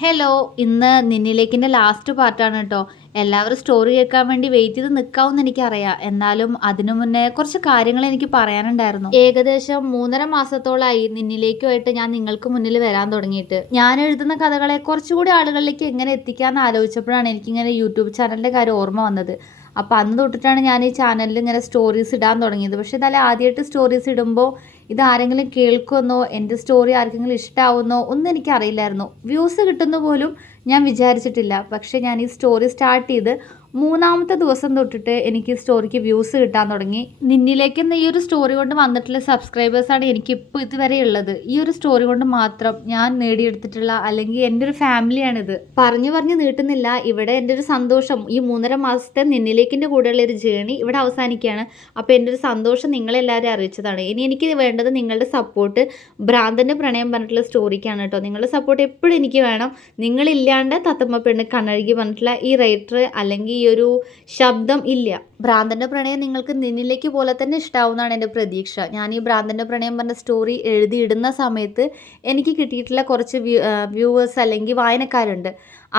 Hello ഇന്ന് നിന്നിലേക്കിന്റെ last പാർട്ടാണ് കേട്ടോ എല്ലാവരും സ്റ്റോറി കേൾക്കാൻ വേണ്ടി വെയിറ്റ് ചെയ്ത് നിൽക്കാവുന്ന എനിക്കറിയാം. എന്നാലും അതിനു മുന്നേ കുറച്ച് കാര്യങ്ങൾ എനിക്ക് പറയാനുണ്ടായിരുന്നു. ഏകദേശം മൂന്നര മാസത്തോളമായി നിന്നിലേക്കുമായിട്ട് ഞാൻ നിങ്ങൾക്ക് മുന്നിൽ വരാൻ തുടങ്ങിയിട്ട്. ഞാൻ എഴുതുന്ന കഥകളെ കുറച്ചുകൂടി ആളുകളിലേക്ക് എങ്ങനെ എത്തിക്കാമെന്ന് ആലോചിച്ചപ്പോഴാണ് എനിക്കിങ്ങനെ യൂട്യൂബ് ചാനലിന്റെ കാര്യം ഓർമ്മ വന്നത്. അപ്പോൾ അന്ന് തൊട്ടിട്ടാണ് ഞാൻ ഈ ചാനലിൽ ഇങ്ങനെ സ്റ്റോറീസ് ഇടാൻ തുടങ്ങിയത്. പക്ഷേ ഇതല്ല ആദ്യമായിട്ട് സ്റ്റോറീസ് ഇടുമ്പോൾ ഇത് ആരെങ്കിലും കേൾക്കുമെന്നോ എന്റെ സ്റ്റോറി ആർക്കെങ്കിലും ഇഷ്ടമാവുന്നോ ഒന്നും എനിക്കറിയില്ലായിരുന്നു. വ്യൂസ് കിട്ടുന്ന പോലും ഞാൻ വിചാരിച്ചിട്ടില്ല. പക്ഷേ ഞാൻ ഈ സ്റ്റോറി സ്റ്റാർട്ട് ചെയ്ത് മൂന്നാമത്തെ ദിവസം തൊട്ടിട്ട് എനിക്ക് സ്റ്റോറിക്ക് വ്യൂസ് കിട്ടാൻ തുടങ്ങി. നിന്നിലേക്കെന്ന് ഈ ഒരു സ്റ്റോറി കൊണ്ട് വന്നിട്ടുള്ള സബ്സ്ക്രൈബേഴ്സാണ് എനിക്ക് ഇപ്പോൾ ഇതുവരെ ഉള്ളത്. ഈ ഒരു സ്റ്റോറി കൊണ്ട് മാത്രം ഞാൻ നേടിയെടുത്തിട്ടുള്ള അല്ലെങ്കിൽ എന്റെ ഒരു ഫാമിലിയാണിത് പറഞ്ഞു പറഞ്ഞ് നീട്ടുന്നില്ല. ഇവിടെ എന്റെ ഒരു സന്തോഷം. ഈ മൂന്നര മാസത്തെ നിന്നിലേക്കിന്റെ കൂടെയുള്ള ഒരു ജേണി ഇവിടെ അവസാനിക്കുകയാണ്. അപ്പോൾ എന്റെ ഒരു സന്തോഷം നിങ്ങളെല്ലാവരും അറിയിച്ചതാണ്. ഇനി എനിക്ക് വേണ്ടത് നിങ്ങളുടെ സപ്പോർട്ട് ഭ്രാന്തന്റെ പ്രണയം പറഞ്ഞിട്ടുള്ള സ്റ്റോറിക്കാണ് കേട്ടോ. നിങ്ങളുടെ സപ്പോർട്ട് എപ്പോഴും എനിക്ക് വേണം. നിങ്ങളില്ലാണ്ട് തത്തമ്മ പെണ്ണ് കണ്ണഴുകി പറഞ്ഞിട്ടുള്ള ഈ റൈറ്റർ അല്ലെങ്കിൽ ഈ ഒരു ശബ്ദം ഇല്ല. ഭ്രാന്തന്റെ പ്രണയം നിങ്ങൾക്ക് നിന്നിലേക്ക് പോലെ തന്നെ ഇഷ്ടാവുന്നതാണ് എന്റെ പ്രതീക്ഷ. ഞാൻ ഈ ഭ്രാന്തന്റെ പ്രണയം പറഞ്ഞ സ്റ്റോറി എഴുതിയിടുന്ന സമയത്ത് എനിക്ക് കിട്ടിയിട്ടുള്ള കുറച്ച് വ്യൂവേഴ്സ് അല്ലെങ്കിൽ വായനക്കാരുണ്ട്.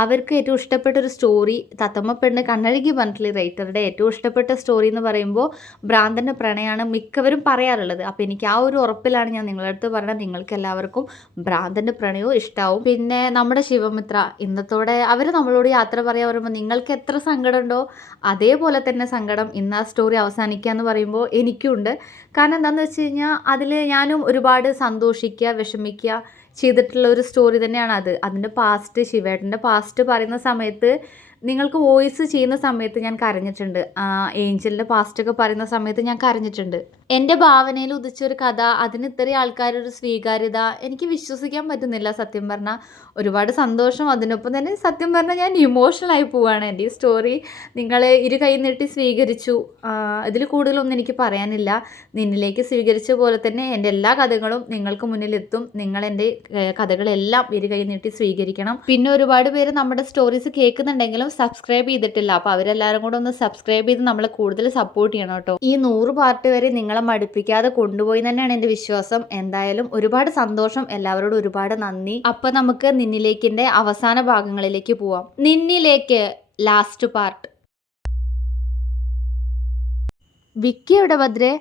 അവർക്ക് ഏറ്റവും ഇഷ്ടപ്പെട്ട ഒരു സ്റ്റോറി തത്തമ്മ പെണ്ണ് കണ്ണഴുകി പറഞ്ഞിട്ടുള്ള റൈറ്ററുടെ ഏറ്റവും ഇഷ്ടപ്പെട്ട സ്റ്റോറി എന്ന് പറയുമ്പോൾ ഭ്രാന്തന്റെ പ്രണയമാണ് മിക്കവരും പറയാറുള്ളത്. അപ്പോൾ എനിക്ക് ആ ഒരു ഉറപ്പിലാണ് ഞാൻ നിങ്ങളുടെ അടുത്ത് നിങ്ങൾക്ക് എല്ലാവർക്കും ഭ്രാന്തന്റെ പ്രണയവും ഇഷ്ടമാവും പിന്നെ നമ്മുടെ ശിവമിത്ര ഇന്നത്തോടെ അവർ നമ്മളോട് യാത്ര പറയാൻ പറയുമ്പോൾ നിങ്ങൾക്ക് എത്ര സങ്കടമുണ്ടോ? അതേപോലെ തന്നെ സങ്കടം ഇന്ന് ആ സ്റ്റോറി അവസാനിക്കുക എന്ന് പറയുമ്പോൾ എനിക്കുണ്ട്. കാരണം എന്താണെന്ന് വെച്ച് കഴിഞ്ഞാൽ അതിൽ ഞാനും ഒരുപാട് സന്തോഷിക്കുക വിഷമിക്കുക ചെയ്തിട്ടുള്ള ഒരു സ്റ്റോറി തന്നെയാണ് അത്. അതിന്റെ പാസ്റ്റ് ശിവേട്ടന്റെ പാസ്റ്റ് പറയുന്ന സമയത്ത് നിങ്ങൾക്ക് വോയിസ് ചെയ്യുന്ന സമയത്ത് ഞാൻ കരഞ്ഞിട്ടുണ്ട്. ഏഞ്ചലിന്റെ പാസ്റ്റൊക്കെ പറയുന്ന സമയത്ത് ഞാൻ കരഞ്ഞിട്ടുണ്ട്. എന്റെ ഭാവനയിൽ ഉദിച്ച ഒരു കഥ അതിന് ഇത്രയും ആൾക്കാരൊരു സ്വീകാര്യത എനിക്ക് വിശ്വസിക്കാൻ പറ്റുന്നില്ല സത്യം പറഞ്ഞാൽ ഒരുപാട് സന്തോഷം. അതിനൊപ്പം തന്നെ സത്യം പറഞ്ഞാൽ ഞാൻ ഇമോഷണലായി പോവുകയാണ് എന്റെ ഈ സ്റ്റോറി നിങ്ങൾ ഇരു കൈ നീട്ടി സ്വീകരിച്ചു. ഇതിൽ കൂടുതലൊന്നും എനിക്ക് പറയാനില്ല. നിന്നിലേക്ക് സ്വീകരിച്ച പോലെ തന്നെ എന്റെ എല്ലാ കഥകളും നിങ്ങൾക്ക് മുന്നിലെത്തും നിങ്ങൾ എന്റെ കഥകളെല്ലാം ഇരു കൈ നീട്ടി സ്വീകരിക്കണം. പിന്നെ ഒരുപാട് പേര് നമ്മുടെ സ്റ്റോറീസ് കേൾക്കുന്നുണ്ടെങ്കിലും സബ്സ്ക്രൈബ് ചെയ്തിട്ടില്ല. അപ്പോൾ അവരെല്ലാവരും കൂടെ ഒന്ന് സബ്സ്ക്രൈബ് ചെയ്ത് നമ്മളെ കൂടുതൽ സപ്പോർട്ട് ചെയ്യണം കേട്ടോ. ഈ നൂറ് പാർട്ട് വരെ നിങ്ങളെ മടുപ്പിക്കാതെ കൊണ്ടുപോയി തന്നെയാണ് എന്റെ വിശ്വാസം. എന്തായാലും ഒരുപാട് സന്തോഷം. എല്ലാവരോടും ഒരുപാട് നന്ദി. അപ്പോൾ നമുക്ക് നിന്നിലേക്കിന്റെ അവസാന ഭാഗങ്ങളിലേക്ക് പോവാം. നിന്നിലേക്ക് ലാസ്റ്റ് പാർട്ട് വിക്കിയുടെ ഭദ്രേ.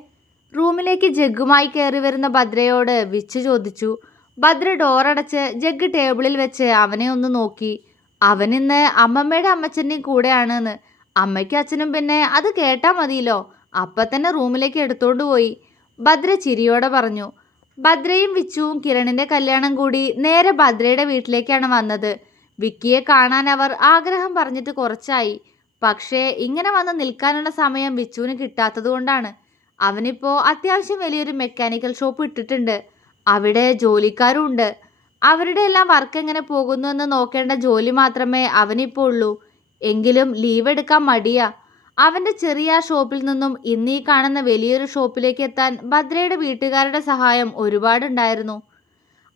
റൂമിലേക്ക് ജഗ്ഗുമായി കയറി വരുന്ന ഭദ്രയോട് വിച്ച് ചോദിച്ചു. ഭദ്ര ഡോറടച്ച് ജഗ് ടേബിളിൽ വെച്ച് അവനെ ഒന്ന് നോക്കി. അവനിന്ന് അമ്മമ്മയുടെ അമ്മച്ചന്റെയും കൂടെയാണെന്ന്. അമ്മയ്ക്കും അച്ഛനും പിന്നെ അത് കേട്ടാൽ മതിയല്ലോ. അപ്പം തന്നെ റൂമിലേക്ക് എടുത്തോണ്ട് പോയി. ഭദ്ര ചിരിയോടെ പറഞ്ഞു ഭദ്രയും വിച്ചുവും കിരണിന്റെ കല്യാണം കൂടി നേരെ ഭദ്രയുടെ വീട്ടിലേക്കാണ് വന്നത്. വിക്കിയെ കാണാൻ അവർ ആഗ്രഹം പറഞ്ഞിട്ട് കുറച്ചായി. പക്ഷേ ഇങ്ങനെ വന്ന് നിൽക്കാനുള്ള സമയം വിച്ചുവിന് കിട്ടാത്തത് കൊണ്ടാണ്. അവനിപ്പോൾ അത്യാവശ്യം വലിയൊരു മെക്കാനിക്കൽ ഷോപ്പ് ഇട്ടിട്ടുണ്ട്. അവിടെ ജോലിക്കാരും ഉണ്ട്. അവരുടെ എല്ലാം വർക്ക് എങ്ങനെ പോകുന്നു എന്ന് നോക്കേണ്ട ജോലി മാത്രമേ അവനിപ്പോൾ ഉള്ളൂ. എങ്കിലും ലീവ് എടുക്കാൻ മടിയാ. അവന്റെ ചെറിയ ഷോപ്പിൽ നിന്നും ഇന്നീ കാണുന്ന വലിയൊരു ഷോപ്പിലേക്ക് എത്താൻ ഭദ്രയുടെ വീട്ടുകാരുടെ സഹായം ഒരുപാടുണ്ടായിരുന്നു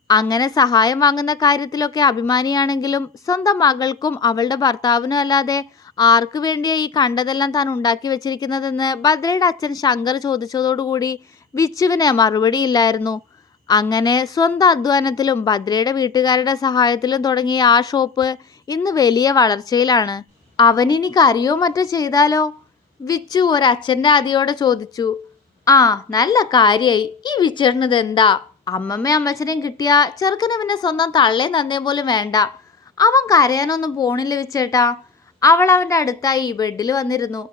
അങ്ങനെ സഹായം വാങ്ങുന്ന കാര്യത്തിലൊക്കെ അഭിമാനിയാണെങ്കിലും സ്വന്തം മകൾക്കും അവളുടെ ഭർത്താവിനും അല്ലാതെ ആർക്കു വേണ്ടിയാ ഈ കണ്ടതെല്ലാം താൻ ഉണ്ടാക്കി വെച്ചിരിക്കുന്നതെന്ന് ഭദ്രയുടെ അച്ഛൻ ശങ്കർ ചോദിച്ചതോടുകൂടി വിച്ചുവിന് മറുപടിയില്ലായിരുന്നു അങ്ങനെ സ്വന്തം അധ്വാനത്തിലും ഭദ്രയുടെ വീട്ടുകാരുടെ സഹായത്തിലും തുടങ്ങിയ ആ ഷോപ്പ് ഇന്ന് വലിയ വളർച്ചയിലാണ്. അവനിനി കറിയോ മറ്റോ ചെയ്താലോ? വിച്ചു ഒരച്ഛന്റെ അതിയോടെ ചോദിച്ചു. ആ നല്ല കാര്യായി. ഈ വിച്ചേട്ടനത് എന്താ? അമ്മമ്മയും അമ്മച്ചനെയും കിട്ടിയ ചെറുക്കനെ പിന്നെ സ്വന്തം തള്ളേം തന്നേം പോലും വേണ്ട. അവൻ കരയാനൊന്നും പോണില്ല വിച്ചേട്ടാ. അവൾ അവന്റെ അടുത്തായി ബെഡിൽ വന്നിരുന്നു.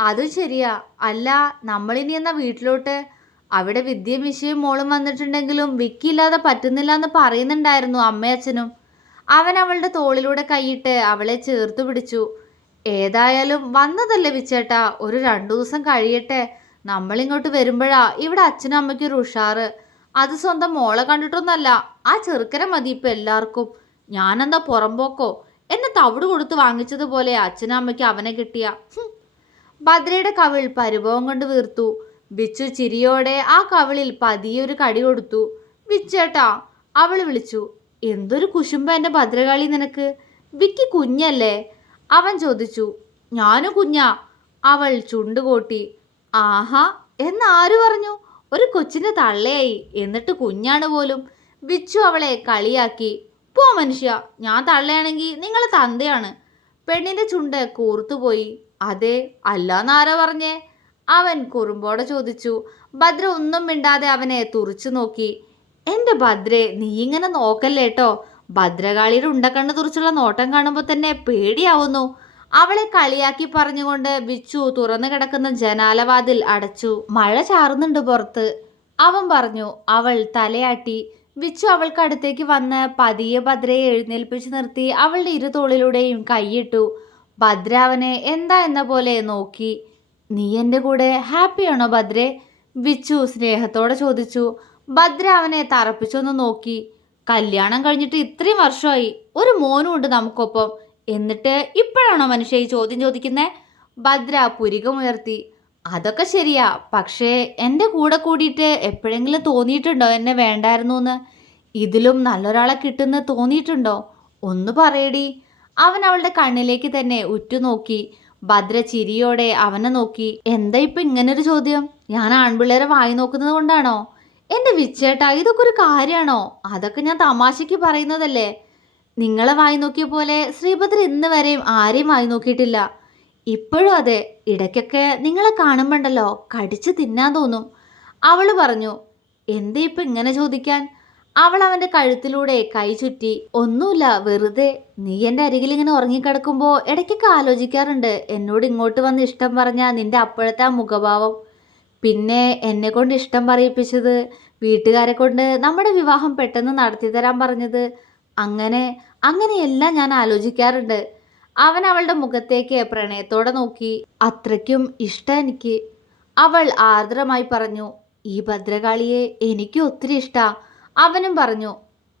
അതും ശരിയാ. അല്ല നമ്മളിനി എന്നാ വീട്ടിലോട്ട്? അവിടെ വിദ്യയും വിഷയം മോളും വന്നിട്ടുണ്ടെങ്കിലും വിക്കില്ലാതെ പറ്റുന്നില്ല എന്ന് പറയുന്നുണ്ടായിരുന്നു അമ്മയച്ഛനും. അവൻ അവളുടെ തോളിലൂടെ കൈയിട്ട് അവളെ ചേർത്ത് പിടിച്ചു. ഏതായാലും വന്നതല്ലേ വിച്ചേട്ടാ. ഒരു രണ്ടു ദിവസം കഴിയട്ടെ. നമ്മളിങ്ങോട്ട് വരുമ്പോഴാ ഇവിടെ അച്ഛനും അമ്മയ്ക്കും ഒരു ഉഷാറ്. അത് സ്വന്തം മോളെ കണ്ടിട്ടൊന്നല്ല ആ ചെറുക്കനെ മതി ഇപ്പൊ എല്ലാവർക്കും. ഞാനെന്താ പുറമ്പോക്കോ എന്നെ തവിട് കൊടുത്ത് വാങ്ങിച്ചതുപോലെ അച്ഛനും അമ്മയ്ക്ക് അവനെ കിട്ടിയ. ഭദ്രയുടെ കവിൾ പരിഭവം കൊണ്ട് വീർത്തു. ബിച്ചു ചിരിയോടെ ആ കവിളിൽ പതിയെ ഒരു കടി കൊടുത്തു. വിച്ചേട്ടാ അവൾ വിളിച്ചു എന്തൊരു കുശുമ്പ എന്റെ ഭദ്രകാളി നിനക്ക്. വിക്കി കുഞ്ഞല്ലേ? അവൻ ചോദിച്ചു ഞാനു കുഞ്ഞാ. അവൾ ചുണ്ടുകൂട്ടി ആഹാ എന്ന് ആര് പറഞ്ഞു? ഒരു കൊച്ചിന്റെ തള്ളയായി എന്നിട്ട് കുഞ്ഞാണ് പോലും. വിച്ചു അവളെ കളിയാക്കി പോ മനുഷ്യ ഞാൻ തള്ളയാണെങ്കിൽ നിങ്ങൾ തന്തയാണ്. പെണ്ണിന്റെ ചുണ്ട് കൂർത്തുപോയി അതെ അല്ലാന്നാരാ പറഞ്ഞേ? അവൻ കുറുമ്പോടെ ചോദിച്ചു ഭദ്ര ഒന്നും മിണ്ടാതെ അവനെ തുറച്ചു നോക്കി. എന്റെ ഭദ്രെ നീ ഇങ്ങനെ നോക്കല്ലേ കേട്ടോ ഭദ്രകാളിയുടെ ഉണ്ടക്കണ്ണ് തുറച്ചുള്ള നോട്ടം കാണുമ്പോൾ തന്നെ പേടിയാവുന്നു. അവളെ കളിയാക്കി പറഞ്ഞുകൊണ്ട് ബിച്ചു തുറന്നു കിടക്കുന്ന ജനാലവാതിൽ അടച്ചു മഴ ചാറുന്നുണ്ട് പുറത്ത്. അവൻ പറഞ്ഞു അവൾ തലയാട്ടി. ബിച്ചു അവൾക്ക് അടുത്തേക്ക് വന്ന് പതിയെ ഭദ്രയെ എഴുന്നേൽപ്പിച്ചു നിർത്തി അവളുടെ ഇരു തോളിലൂടെയും കൈയിട്ടു. ഭദ്ര അവനെ എന്താ എന്ന പോലെ നോക്കി. നീ എന്റെ കൂടെ ഹാപ്പിയാണോ ഭദ്രേ? ബിച്ചു സ്നേഹത്തോടെ ചോദിച്ചു. ഭദ്ര അവനെ തറപ്പിച്ചൊന്ന് നോക്കി. കല്യാണം കഴിഞ്ഞിട്ട് ഇത്രയും വർഷമായി ഒരു മോനും ഉണ്ട് നമുക്കൊപ്പം. എന്നിട്ട് ഇപ്പോഴാണോ മനുഷ്യ ഈ ചോദ്യം ചോദിക്കുന്നേ? ഭദ്ര പുരികമുയർത്തി അതൊക്കെ ശരിയാ പക്ഷേ എന്റെ കൂടെ കൂടിയിട്ട് എപ്പോഴെങ്കിലും തോന്നിയിട്ടുണ്ടോ എന്നെ വേണ്ടായിരുന്നു എന്ന് ഇതിലും നല്ലൊരാളെ കിട്ടുന്ന തോന്നിയിട്ടുണ്ടോ? ഒന്ന് പറയടി. അവൻ അവളുടെ കണ്ണിലേക്ക് തന്നെ ഉറ്റുനോക്കി. ഭദ്ര ചിരിയോടെ അവനെ നോക്കി. എന്താ ഇപ്പം ഇങ്ങനൊരു ചോദ്യം? ഞാൻ ആൺപിള്ളേരെ വായി നോക്കുന്നത് കൊണ്ടാണോ? എന്റെ വിച്ചേട്ടാ ഇതൊക്കെ ഒരു കാര്യമാണോ അതൊക്കെ ഞാൻ തമാശയ്ക്ക് പറയുന്നതല്ലേ. നിങ്ങളെ വായി നോക്കിയ പോലെ ശ്രീഭദ്ര ഇന്ന് വരെയും ആരെയും വായി നോക്കിയിട്ടില്ല. ഇപ്പോഴും അതെ ഇടയ്ക്കൊക്കെ നിങ്ങളെ കാണുമ്പോണ്ടല്ലോ കടിച്ച് തിന്നാൻ തോന്നും. അവൾ പറഞ്ഞു എന്തേ ഇപ്പൊ ഇങ്ങനെ ചോദിക്കാൻ? അവൾ അവന്റെ കഴുത്തിലൂടെ കൈ ചുറ്റി ഒന്നുമില്ല വെറുതെ നീ എന്റെ അരികിൽ ഇങ്ങനെ ഉറങ്ങിക്കിടക്കുമ്പോൾ ഇടയ്ക്കൊക്കെ ആലോചിക്കാറുണ്ട്. എന്നോട് ഇങ്ങോട്ട് വന്ന് ഇഷ്ടം പറഞ്ഞ നിന്റെ അപ്പോഴത്തെ ആ മുഖഭാവം പിന്നെ എന്നെ കൊണ്ട് ഇഷ്ടം പറയിപ്പിച്ചത് വീട്ടുകാരെ കൊണ്ട് നമ്മുടെ വിവാഹം പെട്ടെന്ന് നടത്തി തരാൻ പറഞ്ഞത്. അങ്ങനെ അങ്ങനെയെല്ലാം ഞാൻ ആലോചിക്കാറുണ്ട്. അവൻ അവളുടെ മുഖത്തേക്ക് പ്രണയത്തോടെ നോക്കി. അത്രയ്ക്കും ഇഷ്ടം എനിക്ക്. അവൾ ആർദ്രമായി പറഞ്ഞു ഈ ഭദ്രകാളിയെ എനിക്ക് ഒത്തിരി ഇഷ്ടാ. അവനും പറഞ്ഞു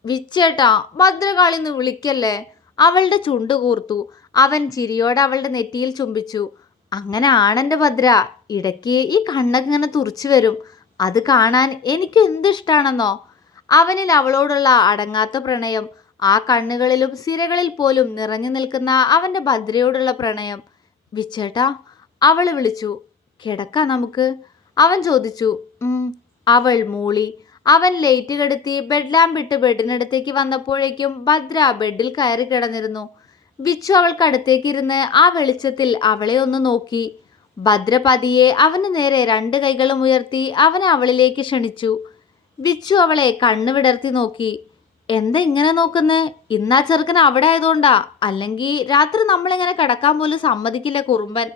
വിച്ചേട്ടാ ഭദ്രകാളി എന്ന് വിളിക്കല്ലേ? അവളുടെ ചുണ്ട് കൂർത്തു. അവൻ ചിരിയോടെ അവളുടെ നെറ്റിയിൽ ചുംബിച്ചു. അങ്ങനെ ആണെന്റെ ഭദ്ര. ഇടയ്ക്ക് ഈ കണ്ണൊക്കെ ഇങ്ങനെ തുറച്ചു വരും. അത് കാണാൻ എനിക്ക് എന്ത് ഇഷ്ടാണെന്നോ അവനിൽ അവളോടുള്ള അടങ്ങാത്ത പ്രണയം ആ കണ്ണുകളിലും സിരകളിൽ പോലും നിറഞ്ഞു നിൽക്കുന്ന അവന്റെ ഭദ്രയോടുള്ള പ്രണയം. വിച്ചേട്ടാ അവൾ വിളിച്ചു. കിടക്ക നമുക്ക്? അവൻ ചോദിച്ചു. അവൾ മൂളി. അവൻ ലൈറ്റ് കെടുത്തി ബെഡ് ലാമ്പ് ഇട്ട് ബെഡിനടുത്തേക്ക് വന്നപ്പോഴേക്കും ഭദ്ര ബെഡിൽ കയറി കിടന്നിരുന്നു. വിച്ചു അവൾക്കടുത്തേക്ക് ഇരുന്ന് ആ വെളിച്ചത്തിൽ അവളെ ഒന്ന് നോക്കി. ഭദ്രപതിയെ അവന് നേരെ രണ്ട് കൈകളും ഉയർത്തി അവനെ അവളിലേക്ക് ക്ഷണിച്ചു. വിച്ചു അവളെ കണ്ണു വിടർത്തി നോക്കി. എന്താ ഇങ്ങനെ നോക്കുന്നേ? ഇന്നാ ചെറുക്കൻ അവിടെ ആയതുകൊണ്ടാ? അല്ലെങ്കിൽ രാത്രി നമ്മളിങ്ങനെ കിടക്കാൻ പോലും സമ്മതിക്കില്ല കുറുമ്പൻ.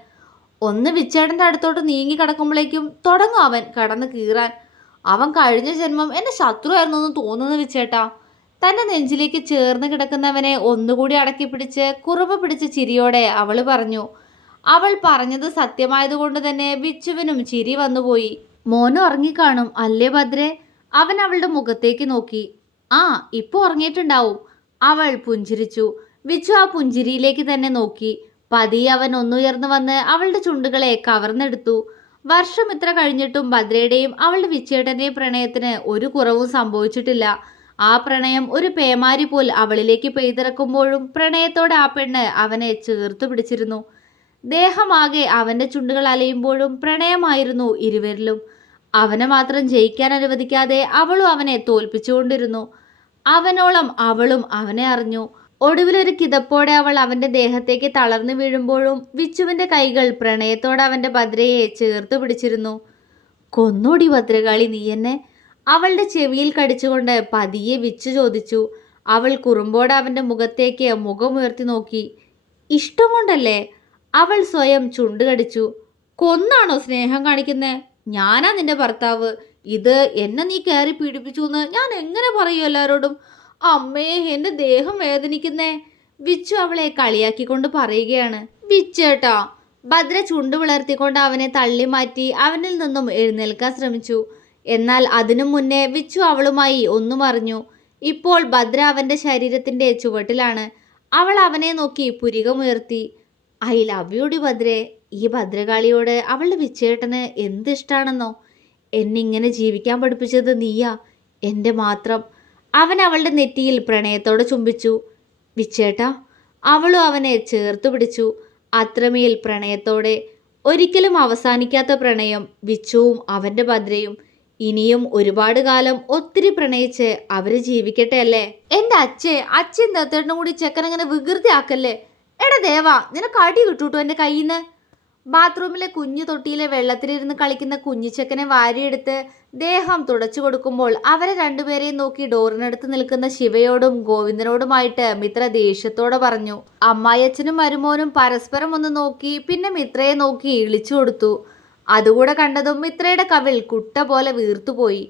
ഒന്ന് വിച്ചേടന്റെ അടുത്തോട്ട് നീങ്ങി കിടക്കുമ്പോഴേക്കും തുടങ്ങും അവൻ കടന്ന് കീറാൻ. അവൻ കഴിഞ്ഞ ജന്മം എന്റെ ശത്രുവായിരുന്നു എന്ന് തോന്നുന്നു വിച്ചേട്ടാ. തന്റെ നെഞ്ചിലേക്ക് ചേർന്ന് കിടക്കുന്നവനെ ഒന്നുകൂടി അടക്കി പിടിച്ച് കുറുമ്പ് പിടിച്ച ചിരിയോടെ അവൾ പറഞ്ഞു അവൾ പറഞ്ഞത് സത്യമായതുകൊണ്ട് തന്നെ ബിച്ചുവിനും ചിരി വന്നുപോയി. മോന് ഉറങ്ങിക്കാണും അല്ലേ ഭദ്രേ? അവൻ അവളുടെ മുഖത്തേക്ക് നോക്കി. ആ ഇപ്പൊ ഉറങ്ങിയിട്ടുണ്ടാവും. അവൾ പുഞ്ചിരിച്ചു. വിച്ചു ആ പുഞ്ചിരിയിലേക്ക് തന്നെ നോക്കി. പതിയെ അവൻ ഒന്നുയർന്നു വന്ന് അവളുടെ ചുണ്ടുകളെ കവർന്നെടുത്തു. വർഷം ഇത്ര കഴിഞ്ഞിട്ടും ഭദ്രയുടെയും അവളുടെ വിച്ചേട്ടന്റെയും പ്രണയത്തിന് ഒരു കുറവും സംഭവിച്ചിട്ടില്ല. ആ പ്രണയം ഒരു പേമാരി പോൽ അവളിലേക്ക് പെയ്തിറക്കുമ്പോഴും പ്രണയത്തോടെ ആ പെണ്ണ് അവനെ ചേർത്തു പിടിച്ചിരുന്നു. ദേഹമാകെ അവന്റെ ചുണ്ടുകൾ അലയുമ്പോഴും പ്രണയമായിരുന്നു ഇരുവരിലും. അവനെ മാത്രം ജയിക്കാൻ അനുവദിക്കാതെ അവളും അവനെ തോൽപ്പിച്ചുകൊണ്ടിരുന്നു. അവനോളം അവളും അവനെ അറിഞ്ഞു. ഒടുവിലൊരു കിതപ്പോടെ അവൾ അവന്റെ ദേഹത്തേക്ക് തളർന്നു വീഴുമ്പോഴും വിച്ചുവിന്റെ കൈകൾ പ്രണയത്തോടെ അവന്റെ ഭദ്രയെ ചേർത്തു പിടിച്ചിരുന്നു. കൊന്നോടി ഭദ്രകാളി നീ എന്നെ അവളുടെ ചെവിയിൽ കടിച്ചുകൊണ്ട് പതിയെ വിച്ചു ചോദിച്ചു. അവൾ കുറുമ്പോടെ അവന്റെ മുഖത്തേക്ക് മുഖമുയർത്തി നോക്കി. ഇഷ്ടം കൊണ്ടല്ലേ? അവൾ സ്വയം ചുണ്ട് കടിച്ചു. കൊന്നാണോ സ്നേഹം കാണിക്കുന്നേ? ഞാനാ നിന്റെ ഭർത്താവ്. ഇത് എന്നെ നീ കയറി പീഡിപ്പിച്ചു എന്ന് ഞാൻ എങ്ങനെ പറയൂ എല്ലാവരോടും അമ്മേ എന്റെ ദേഹം വേദനിക്കുന്നേ. വിച്ചു അവളെ കളിയാക്കിക്കൊണ്ട് പറയുകയാണ്. വിച്ചേട്ടാ. ഭദ്ര ചുണ്ട് വിളർത്തിക്കൊണ്ട് അവനെ തള്ളി മാറ്റി അവനിൽ നിന്നും എഴുന്നേൽക്കാൻ ശ്രമിച്ചു. എന്നാൽ അതിനു മുന്നേ വിച്ചു അവളുമായി ഒന്നും അറിഞ്ഞു. ഇപ്പോൾ ഭദ്ര അവന്റെ ശരീരത്തിന്റെ ചുവട്ടിലാണ്. അവൾ അവനെ നോക്കി പുരികമുയർത്തി. ഐ ലവ് യു ഡി ഭദ്രേ. ഈ ഭദ്രകാളിയോട് അവളുടെ വിച്ചേട്ടന് എന്തിഷ്ടാണെന്നോ എന്നിങ്ങനെ ജീവിക്കാൻ പഠിപ്പിച്ചത് നീയാ? എന്റെ മാത്രം. അവൻ അവളുടെ നെറ്റിയിൽ പ്രണയത്തോടെ ചുംബിച്ചു. വിച്ചേട്ടാ. അവളും അവനെ ചേർത്തു പിടിച്ചു. അത്രമേൽ പ്രണയത്തോടെ. ഒരിക്കലും അവസാനിക്കാത്ത പ്രണയം വിച്ചുവും അവന്റെ ഭദ്രയും ഇനിയും ഒരുപാട് കാലം ഒത്തിരി പ്രണയിച്ച് അവർ ജീവിക്കട്ടെ അല്ലേ? എന്റെ അച്ഛേ അച്ഛൻ ദത്തേട്ടനും കൂടി ചെക്കനങ്ങനെ വികൃതി ആക്കല്ലേ എടാ ദേവാ നിനക്ക് അടി കിട്ടൂട്ടോ എന്റെ കയ്യിന്ന്? ബാത്റൂമിലെ കുഞ്ഞു തൊട്ടിയിലെ വെള്ളത്തിലിരുന്ന് കളിക്കുന്ന കുഞ്ഞിച്ചക്കനെ വാരിയെടുത്ത് ദേഹം തുടച്ചു കൊടുക്കുമ്പോൾ അവരെ രണ്ടുപേരെയും നോക്കി ഡോറിനടുത്ത് നിൽക്കുന്ന ശിവയോടും ഗോവിന്ദനോടുമായിട്ട് മിത്ര ദേഷ്യത്തോടെ പറഞ്ഞു. അമ്മായിയച്ഛനും മരുമോനും പരസ്പരം ഒന്ന് നോക്കി പിന്നെ മിത്രയെ നോക്കി ഇളിച്ചു കൊടുത്തു. അതുകൂടെ കണ്ടതും മിത്രയുടെ കവിൾ കുട്ട പോലെ വീർത്തുപോയി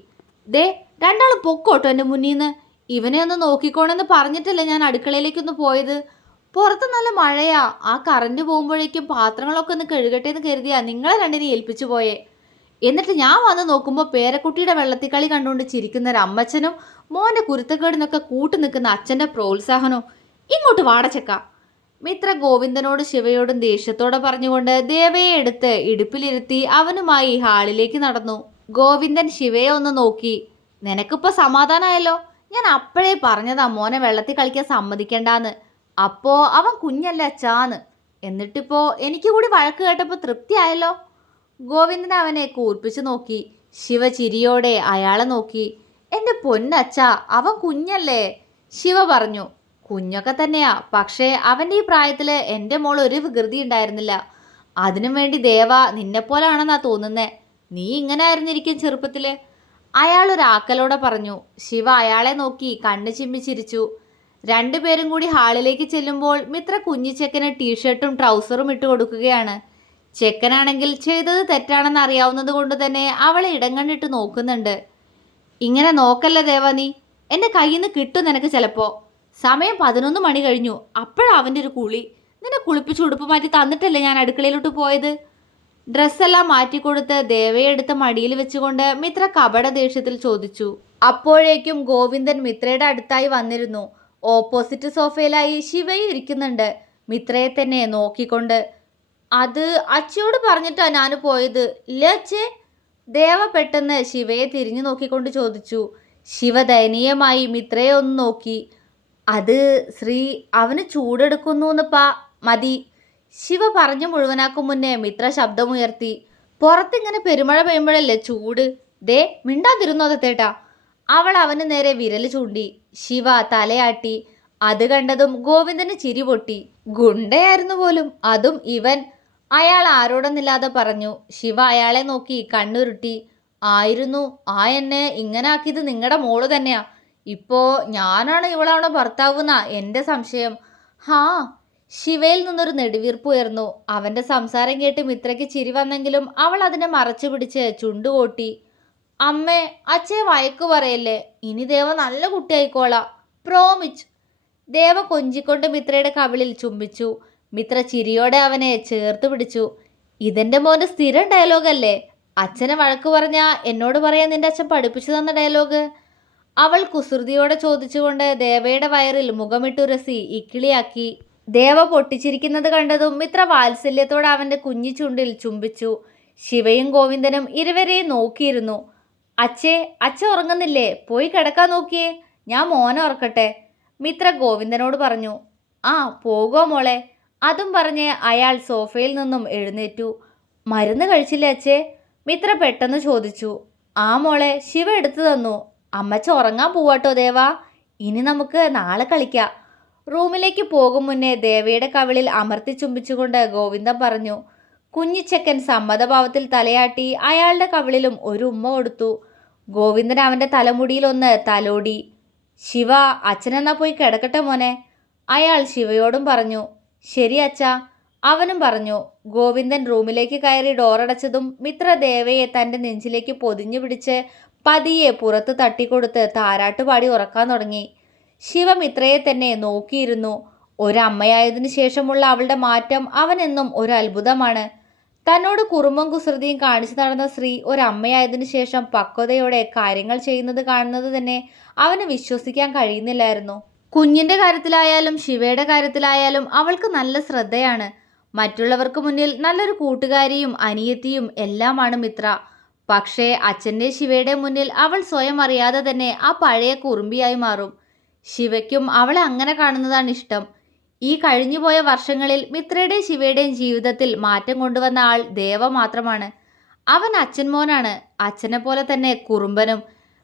ദേ രണ്ടാളും പൊക്കോട്ടോ എന്റെ മുന്നീന്ന്. ഇവനെ ഒന്ന് നോക്കിക്കോണെന്ന് പറഞ്ഞിട്ടല്ലേ ഞാൻ അടുക്കളയിലേക്കൊന്ന് പോയത്. പുറത്ത് നല്ല മഴയാ. ആ കറണ്ട് പോകുമ്പോഴേക്കും പാത്രങ്ങളൊക്കെ ഒന്ന് കഴുകട്ടെ എന്ന് കരുതിയാ നിങ്ങളെ രണ്ടിനെ ഏൽപ്പിച്ചു പോയെ. എന്നിട്ട് ഞാൻ വന്ന് നോക്കുമ്പോൾ പേരക്കുട്ടിയുടെ വെള്ളത്തിക്കളി കണ്ടുകൊണ്ട് ചിരിക്കുന്ന ഒരു അമ്മച്ചനും മോന്റെ കുരുത്തക്കേടിനൊക്കെ കൂട്ടു നിൽക്കുന്ന അച്ഛന്റെ പ്രോത്സാഹനവും. ഇങ്ങോട്ട് വാടച്ചക്ക മിത്ര ഗോവിന്ദനോട് ശിവയോടും ദേഷ്യത്തോടെ പറഞ്ഞുകൊണ്ട് ദേവയെ എടുത്ത് ഇടുപ്പിലിരുത്തി അവനുമായി ഹാളിലേക്ക് നടന്നു. ഗോവിന്ദൻ ശിവയെ ഒന്ന് നോക്കി. നിനക്കിപ്പോ സമാധാനമായല്ലോ ഞാൻ അപ്പോഴേ പറഞ്ഞതാ മോനെ വെള്ളത്തിൽ കളിക്കാൻ സമ്മതിക്കണ്ടാന്ന്. അപ്പോ അവൻ കുഞ്ഞല്ല അച്ചാന്ന്? എന്നിട്ടിപ്പോ എനിക്ക് കൂടി വഴക്ക് കേട്ടപ്പോ തൃപ്തിയായല്ലോ? ഗോവിന്ദൻ അവനെ കൂർപ്പിച്ചു നോക്കി. ശിവ ചിരിയോടെ അയാളെ നോക്കി. എന്റെ പൊന്നച്ച അവൻ കുഞ്ഞല്ലേ? ശിവ പറഞ്ഞു. കുഞ്ഞൊക്കെ തന്നെയാ. പക്ഷേ അവന്റെ ഈ പ്രായത്തിൽ എന്റെ മോൾ ഒരു വികൃതി ഉണ്ടായിരുന്നില്ല. അതിനും വേണ്ടി ദേവ നിന്നെപ്പോലാണെന്നാ തോന്നുന്നേ. നീ ഇങ്ങനെ ആയിരുന്നിരിക്കും ചെറുപ്പത്തിൽ അയാൾ ഒരാക്കലോടെ പറഞ്ഞു. ശിവ അയാളെ നോക്കി കണ്ണ് ചിമ്മിച്ചിരിച്ചു രണ്ടുപേരും കൂടി ഹാളിലേക്ക് ചെല്ലുമ്പോൾ മിത്ര കുഞ്ഞിച്ചെക്കന് ടീഷർട്ടും ട്രൗസറും ഇട്ട് കൊടുക്കുകയാണ്. ചെക്കനാണെങ്കിൽ ചെയ്തത് തെറ്റാണെന്ന് അറിയാവുന്നത് കൊണ്ട് തന്നെ അവളെ ഇടം കണ്ടിട്ട് നോക്കുന്നുണ്ട്. ഇങ്ങനെ നോക്കല്ല ദേവ നീ? എന്റെ കയ്യിൽ നിന്ന് കിട്ടും നിനക്ക് ചിലപ്പോൾ സമയം പതിനൊന്ന് മണി കഴിഞ്ഞു. അപ്പോഴാണ് അവന്റെ ഒരു കുളി. നിന്നെ കുളിപ്പിച്ച് ഉടുപ്പ് മാറ്റി തന്നിട്ടല്ലേ ഞാൻ അടുക്കളയിലോട്ട് പോയത്? ഡ്രസ്സെല്ലാം മാറ്റിക്കൊടുത്ത് ദേവയെ എടുത്ത് മടിയിൽ വെച്ചുകൊണ്ട് മിത്ര കപട ദേഷ്യത്തിൽ ചോദിച്ചു. അപ്പോഴേക്കും ഗോവിന്ദൻ മിത്രയുടെ അടുത്തായി വന്നിരുന്നു. ഓപ്പോസിറ്റ് സോഫയിലായി ശിവയും ഇരിക്കുന്നുണ്ട്. മിത്രയെ തന്നെ നോക്കിക്കൊണ്ട് അത് അച്ഛയോട് പറഞ്ഞിട്ടാ ഞാൻ പോയത്. ഇല്ല അച്ഛേ? ദേവ പെട്ടെന്ന് ശിവയെ തിരിഞ്ഞു നോക്കിക്കൊണ്ട് ചോദിച്ചു. ശിവ ദയനീയമായി മിത്രയെ ഒന്ന് നോക്കി. അത് ശ്രീ അവന് ചൂടെടുക്കുന്നു പാ മതി. ശിവ പറഞ്ഞു മുഴുവനാക്കും മുന്നേ മിത്ര ശബ്ദമുയർത്തി. പുറത്തിങ്ങനെ പെരുമഴ പെയ്യുമ്പോഴല്ലേ ചൂട്? ദേ മിണ്ടാതിരുന്നോ തത്തേട്ടാ അവൾ അവന് നേരെ വിരൽ ചൂണ്ടി. ശിവ തലയാട്ടി. അത് കണ്ടതും ഗോവിന്ദന് ചിരി പൊട്ടി. ഗുണ്ടയായിരുന്നു പോലും. അതും ഇവൻ. അയാൾ ആരോടൊന്നില്ലാതെ പറഞ്ഞു. ശിവ അയാളെ നോക്കി കണ്ണുരുട്ടി. ആയിരുന്നു. ആ എന്നെ. ഇങ്ങനെ ആക്കിയത് നിങ്ങളുടെ മോൾ തന്നെയാ. ഇപ്പോ ഞാനാണ് ഇവളാണോ ഭർത്താവുന്നാ എന്റെ സംശയം. ഹാ ശിവയിൽ നിന്നൊരു നെടുവീർപ്പ് ഉയർന്നു. അവന്റെ സംസാരം കേട്ട് മിത്രയ്ക്ക് ചിരി വന്നെങ്കിലും അവൾ അതിനെ മറച്ചു പിടിച്ച് ചുണ്ടുകൂട്ടി. അമ്മേ അച്ഛേ വയക്കു പറയല്ലേ? ഇനി ദേവ നല്ല കുട്ടിയായിക്കോളാം. പ്രോമിച്ച്. ദേവ കൊഞ്ചിക്കൊണ്ട് മിത്രയുടെ കവിളിൽ ചുംബിച്ചു. മിത്ര ചിരിയോടെ അവനെ ചേർത്ത് പിടിച്ചു. ഇതെന്റെ മോന്റെ സ്ഥിരം ഡയലോഗല്ലേ? അച്ഛനെ വഴക്ക് പറഞ്ഞാ എന്നോട് പറയാൻ നിന്റെ അച്ഛൻ പഠിപ്പിച്ചു തന്ന ഡയലോഗ്? അവൾ കുസൃതിയോടെ ചോദിച്ചുകൊണ്ട് ദേവയുടെ വയറിൽ മുഖമിട്ടുരസി ഇക്കിളിയാക്കി. ദേവ പൊട്ടിച്ചിരിക്കുന്നത് കണ്ടതും മിത്ര വാത്സല്യത്തോടെ അവന്റെ കുഞ്ഞി ചുണ്ടിൽ ചുംബിച്ചു. ശിവയും ഗോവിന്ദനും ഇരുവരെയും നോക്കിയിരുന്നു. അച്ഛേ അച്ഛ ഉറങ്ങുന്നില്ലേ? പോയി കിടക്കാൻ നോക്കിയേ. ഞാൻ മോനെ ഉറക്കട്ടെ. മിത്ര ഗോവിന്ദനോട് പറഞ്ഞു ആ പോകോ മോളെ. അതും പറഞ്ഞ് അയാൾ സോഫയിൽ നിന്നും എഴുന്നേറ്റു. മരുന്ന് കഴിച്ചില്ലേ അച്ഛേ? മിത്ര പെട്ടെന്ന് ചോദിച്ചു ആ മോളെ ശിവ എടുത്തു തന്നു. അമ്മച്ച ഉറങ്ങാൻ പോവാട്ടോ ദേവ. ഇനി നമുക്ക് നാളെ കളിക്കാം. റൂമിലേക്ക് പോകും മുന്നേ ദേവയുടെ കവിളിൽ അമർത്തി ചുംബിച്ചുകൊണ്ട് ഗോവിന്ദൻ പറഞ്ഞു കുഞ്ഞിച്ചക്കൻ സമ്മതഭാവത്തിൽ തലയാട്ടി അയാളുടെ കവിളിലും ഒരു ഉമ്മ കൊടുത്തു. ഗോവിന്ദൻ അവന്റെ തലമുടിയിലൊന്ന് തലോടി ശിവ അച്ഛനെന്നാ പോയി കിടക്കട്ടെ മോനെ. അയാൾ ശിവയോടും പറഞ്ഞു ശരി അച്ഛ. അവനും പറഞ്ഞു ഗോവിന്ദൻ റൂമിലേക്ക് കയറി ഡോറടച്ചതും മിത്ര ദേവയെ തന്റെ നെഞ്ചിലേക്ക് പൊതിഞ്ഞു പിടിച്ച് പതിയെ പുറത്ത് തട്ടിക്കൊടുത്ത് താരാട്ടുപാടി ഉറക്കാൻ തുടങ്ങി. ശിവമിത്രയെ തന്നെ നോക്കിയിരുന്നു. ഒരമ്മയായതിനു ശേഷമുള്ള അവളുടെ മാറ്റം അവനെന്നും ഒരു അത്ഭുതമാണ്. തന്നോട് കുറുമ്പും കുസൃതിയും കാണിച്ചു നടന്ന സ്ത്രീ ഒരമ്മയായതിനു ശേഷം പക്വതയോടെ കാര്യങ്ങൾ ചെയ്യുന്നത് കാണുന്നത് തന്നെ അവന് വിശ്വസിക്കാൻ കഴിയുന്നില്ലായിരുന്നു. കുഞ്ഞിന്റെ കാര്യത്തിലായാലും ശിവയുടെ കാര്യത്തിലായാലും അവൾക്ക് നല്ല ശ്രദ്ധയാണ്. മറ്റുള്ളവർക്ക് മുന്നിൽ നല്ലൊരു കൂട്ടുകാരിയും അനിയത്തിയും എല്ലാമാണ് മിത്ര. പക്ഷേ അച്ഛന്റെ ശിവയുടെ മുന്നിൽ അവൾ സ്വയം അറിയാതെ തന്നെ ആ പഴയ കുറുമ്പിയായി മാറും. ശിവയ്ക്കും അവളെ അങ്ങനെ കാണുന്നതാണ് ഇഷ്ടം. ഈ കഴിഞ്ഞുപോയ വർഷങ്ങളിൽ മിത്രയുടെയും ശിവയുടെയും ജീവിതത്തിൽ മാറ്റം കൊണ്ടുവന്ന ആൾ ദേവ മാത്രമാണ്. അവൻ അച്ഛൻ മോനാണ്. അച്ഛനെ പോലെ തന്നെ കുറുമ്പനും.